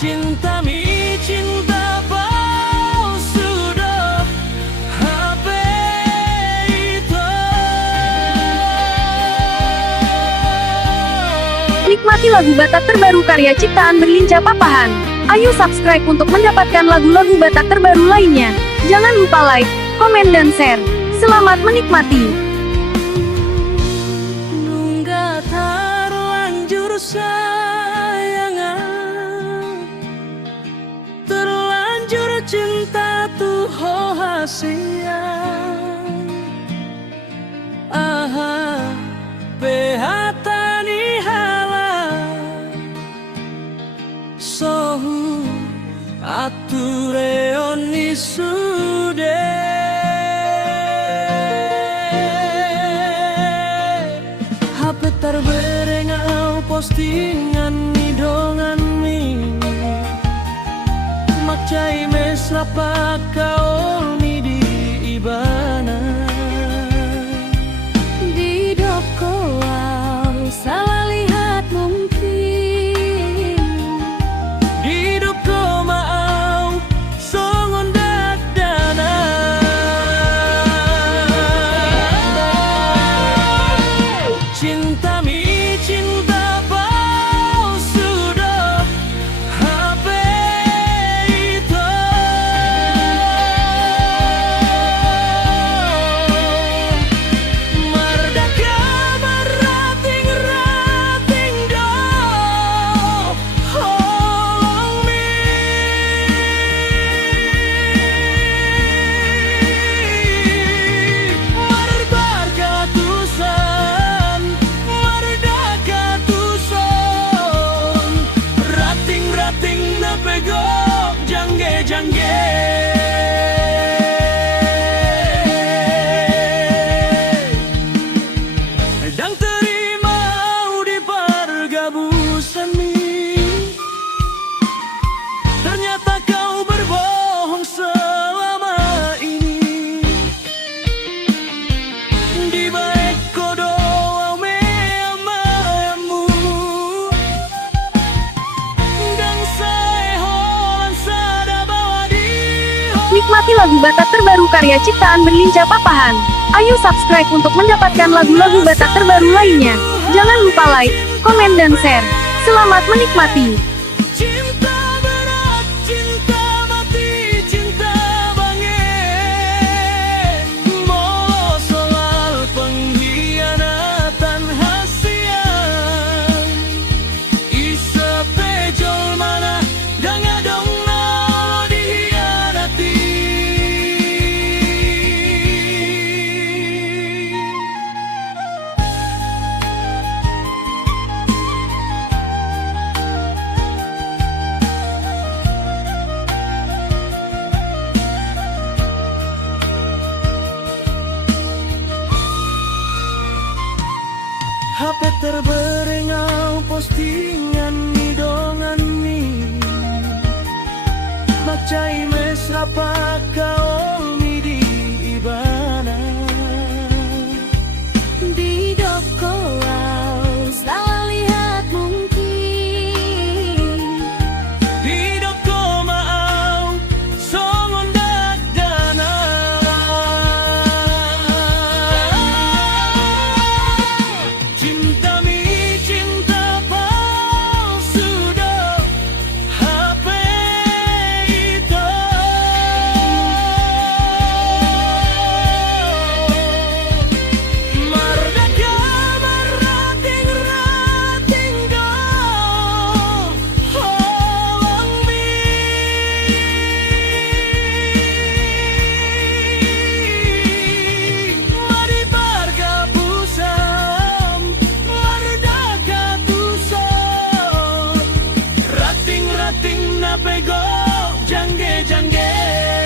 Cinta mi cinta palsu doh HP itu. Nikmati lagu Batak terbaru karya ciptaan Berlincah Papahan. Ayo subscribe untuk mendapatkan lagu-lagu Batak terbaru lainnya. Jangan lupa like, komen dan share. Selamat menikmati. Nunggah terlanjur sayangan, terlanjur cinta tuh hasian. Aha, behatani halang, sohu ature oni sude. HP terberengau postingan ni dongan mi, makcai mesra pakau mi di ibana. Di doko salah lihat mungkin. Di doko mau songon dadana. Cinta mi cinta palsu doh HP itu. Merdeka merating-rating doh holong mi. Merdeka tusan, merdeka tuson, rating-rating na pegok jangge-jangge. Dan terima di pergabusan mi, ternyata kau berbohong selama ini. Di baik kodoa meamamu, dan saya holan sada bawa di Nikmati lagu Batak terbaru karya ciptaan Berlincah Papahan. Ayo subscribe untuk mendapatkan lagu-lagu Batak terbaru lainnya. Jangan lupa like, komen dan share. Selamat menikmati. cinta berat, cinta mati, cinta bange. Mau soal pengkhianatan hasian, isa pejol mana danga dong nalo dihianati. HP terberengau postingan ni dongan mi, makcai mesra pakau mi di ibana. Di doko salah lihat mungkin. Di doko mau songon dadana. Cinta mi cinta palsu doh HP itu. Merdeka merating-rating doh holong mi. Mari bergabusam, merdeka tuson, rating-rating na pegok jangge-jangge.